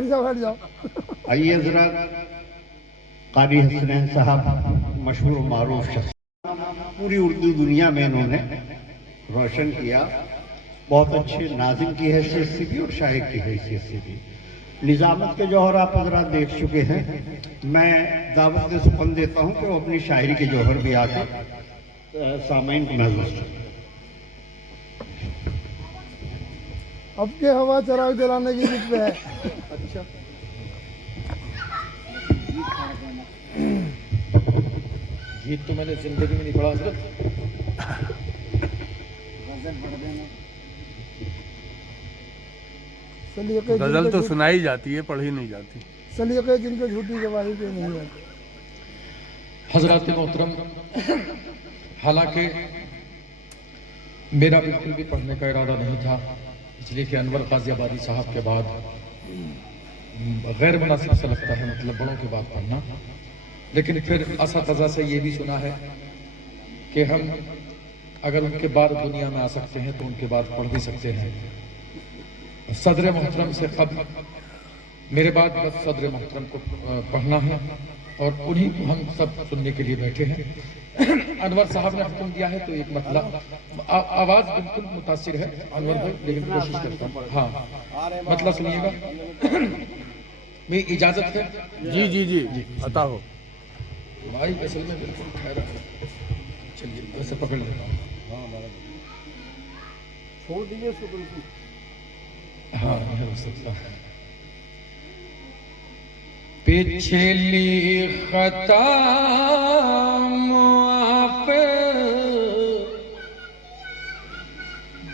बैठ जाओ। आइए ज़रा क़ारी हसनैन साहब मशहूर और मारूफ शख्स, पूरी उर्दू दुनिया में इन्होंने रोशन किया, बहुत अच्छे नाज़िम की हैसियत से भी और शायर की हैसियत से भी। निज़ामत के जौहर आप हज़रात देख चुके हैं, मैं दावत से सुपन देता हूँ कि वो अपनी शायरी के जौहर भी आकर सामईन को महसूस करें। अब के हवा चराग जलाने की जिद पे है। अच्छा, गीत तो मैंने जिंदगी में नहीं पढ़ा हज़रत। गजल तो सुनाई जाती है, पढ़ी नहीं जाती। सलीके जिनके झूठी गवाही पे नहीं आती। हज़रात मोहतरम, हालांकि मेरा बिल्कुल भी पढ़ने का इरादा नहीं था, इसलिए कि अनवर गाजियाबादी साहब के बाद गैर मुनासिब सा लगता है, मतलब बड़ों के बाद पढ़ना। लेकिन फिर असातिज़ा से ये भी सुना है कि हम अगर उनके बाद दुनिया में आ सकते हैं तो उनके बाद पढ़ भी सकते हैं। सदर मोहतरम से क़ब्ल मेरे बाद बस सदर मोहतरम को पढ़ना है और उन्हीं को हम सब सुनने के लिए बैठे हैं। अनवर साहब ने हुक्म दिया है तो एक मतलब आवाज़ बिल्कुल मुतासिर है अनवर भाई, लेकिन कोशिश करता हूँ। हाँ, मतलब सुनिएगा। मेरी इजाज़त है? जी जी जी अता हो। भाई असल में बिल्कुल ठहरा है, चलिए वैसे पकड़ लेता हूँ। छोड़ दीजिए उसको बिल्कुल। हाँ, हो सकता है। पिछली खता मुआफ़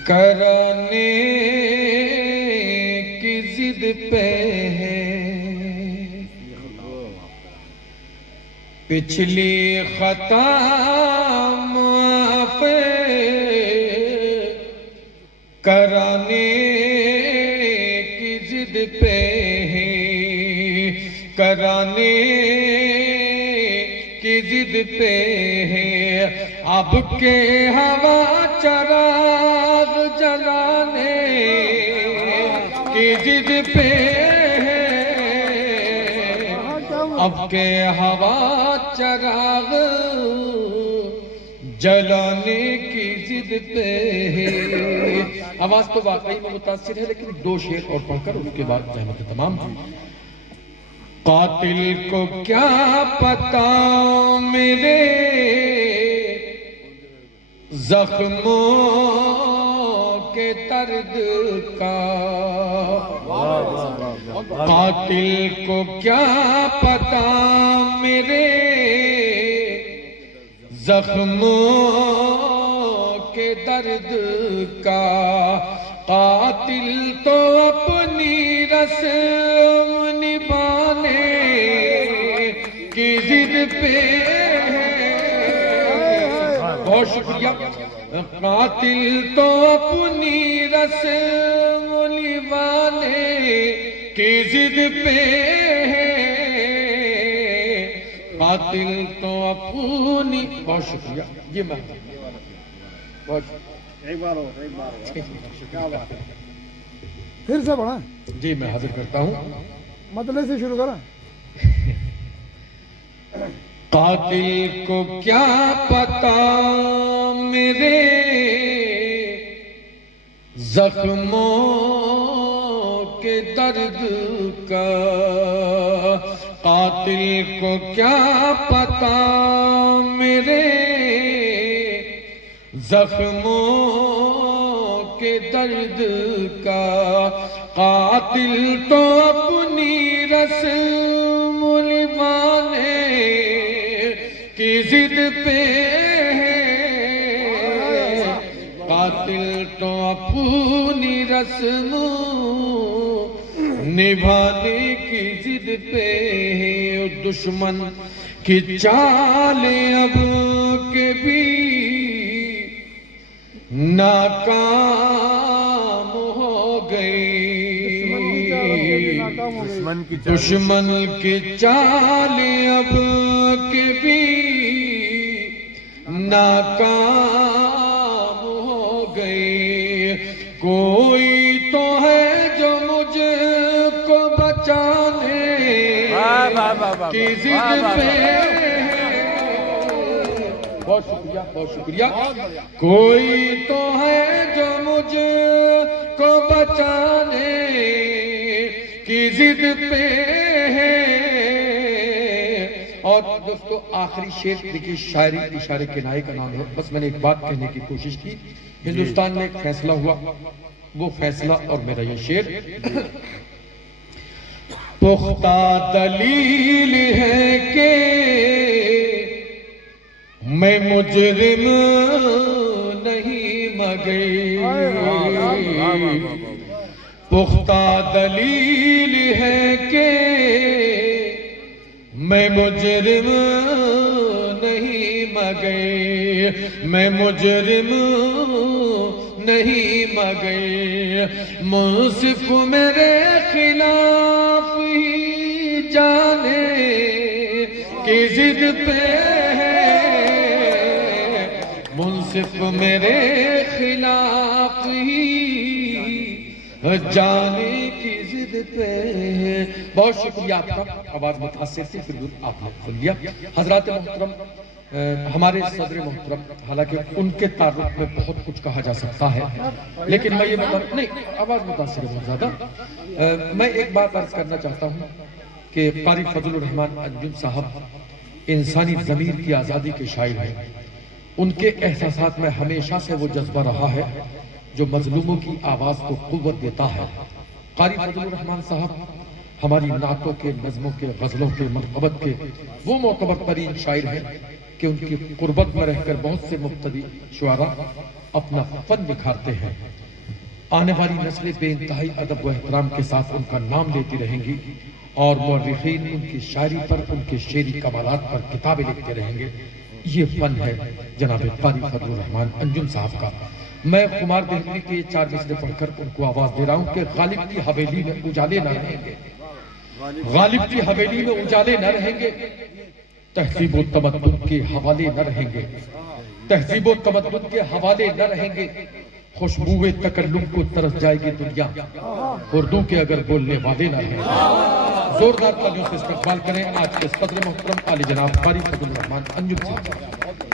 कराने की जिद पे है, पिछली खता मुआफ़ कराने की जिद पे है, कराने की जिद पे है। अब के हवा चराग जलाने की जिद पे है, अब के हवा चराग जलाने की जिद पे है। आवाज तो वाकई में मुतासिर है, लेकिन दो शेर और पढ़कर उसके बाद जहमत तमाम। कातिल को क्या पता मेरे जख्मों के दर्द का, कातिल को क्या पता मेरे जख्मों के दर्द का, कातिल तो अपनी रस्म निभाने की जिद पे है। बहुत शुक्रिया। कातिल तो अपनी रस्म निभाने की जिद पे है, कातिल तो अपनी। बहुत शुक्रिया। ये मैं बहुत एक बार हो क्या बात है। फिर से पढ़ा जी, मैं हाजिर करता हूँ। मतलब से शुरू करा। कातिल को क्या पता मेरे जख्मों के दर्द का, कातिल को क्या पता मेरे जख्मों के दर्द का, कातिल तो अपनी रस्म निभाने की जिद पे है, कातिल तो अपनी रस्म निभाने की जिद पे है। दुश्मन की चालें अब के भी नाकाम हो गई, दुश्मन की चालें अब के भी नाकाम हो गई। कोई तो है जो मुझको बचा بچانے واہ واہ واہ واہ کی ضد واہ واہ پہ بہت شکریہ بہت شکریہ کوئی تو ہے جو مجھ کو بچانے کی ضد پہ ہے اور دوستو آخری شعر دیکھیے شاعری اشارے کنائے کا نام ہے بس میں نے ایک بات کہنے کی کوشش کی ہندوستان میں ایک فیصلہ ہوا وہ فیصلہ اور میرا یہ شعر پختہ دلیل ہے کہ میں مجرم نہیں مگر پختہ دلیل ہے کہ میں مجرم نہیں مگر میں مجرم نہیں مگر منصف میرے خلاف ہی جانے کی ضد پہ ہے منصف میرے خلاف ہی جانے کی ضد پہ ہے بہت شکریہ آپ کا آواز متاثر تھی پھر بھی آپ نے سن لیا حضرات محترم ہمارے صدر محترم حالانکہ ان کے تعلق میں بہت کچھ کہا جا سکتا ہے لیکن میں یہ نہیں آواز متاثر ہے بہت زیادہ میں ایک بات عرض کرنا چاہتا ہوں کہ قاری فضل الرحمان انجم صاحب انسانی ضمیر کی آزادی کے شاعر ہیں ان کے احساسات میں ہمیشہ سے وہ جذبہ رہا ہے جو مظلوموں کی آواز کو قوت دیتا ہے قاری فضل الرحمان صاحب ہماری نعتوں کے نظموں کے غزلوں کے مرغبت کے وہ معتبر ترین شاعر ہیں کہ ان کی قربت میں رہ کر بہت سے مبتدی شعراء اپنا فن نکھارتے ہیں آنے والی نسلیں بے انتہائی ادب و احترام کے ساتھ ان کا نام لیتی رہیں گی اور مورخین ان کی شاعری پر ان کے شعری کمالات پر کتابیں لکھتے رہیں گے یہ فن ہے جناب قاری فضل الرحمان انجم صاحب کا میں خمار دہلوی کے 4 مصرے پڑھ کر ان کو آواز دے رہا ہوں کہ غالب کی حویلی میں اجالے نہ رہیں گے غالب کی حویلی میں اجالے نہ رہیں گے تہذیب و تمدن کے حوالے نہ رہیں گے تہذیب و تمدن کے حوالے نہ رہیں گے خوشبوئے تکلم کو ترس جائے گی دنیا اردو کے اگر بولنے والے نہ رہیں گے زوردار تالیوں سے استقبال کریں آج کے صدر محترم عالی جناب قاری فضل الرحمان انجم صاحب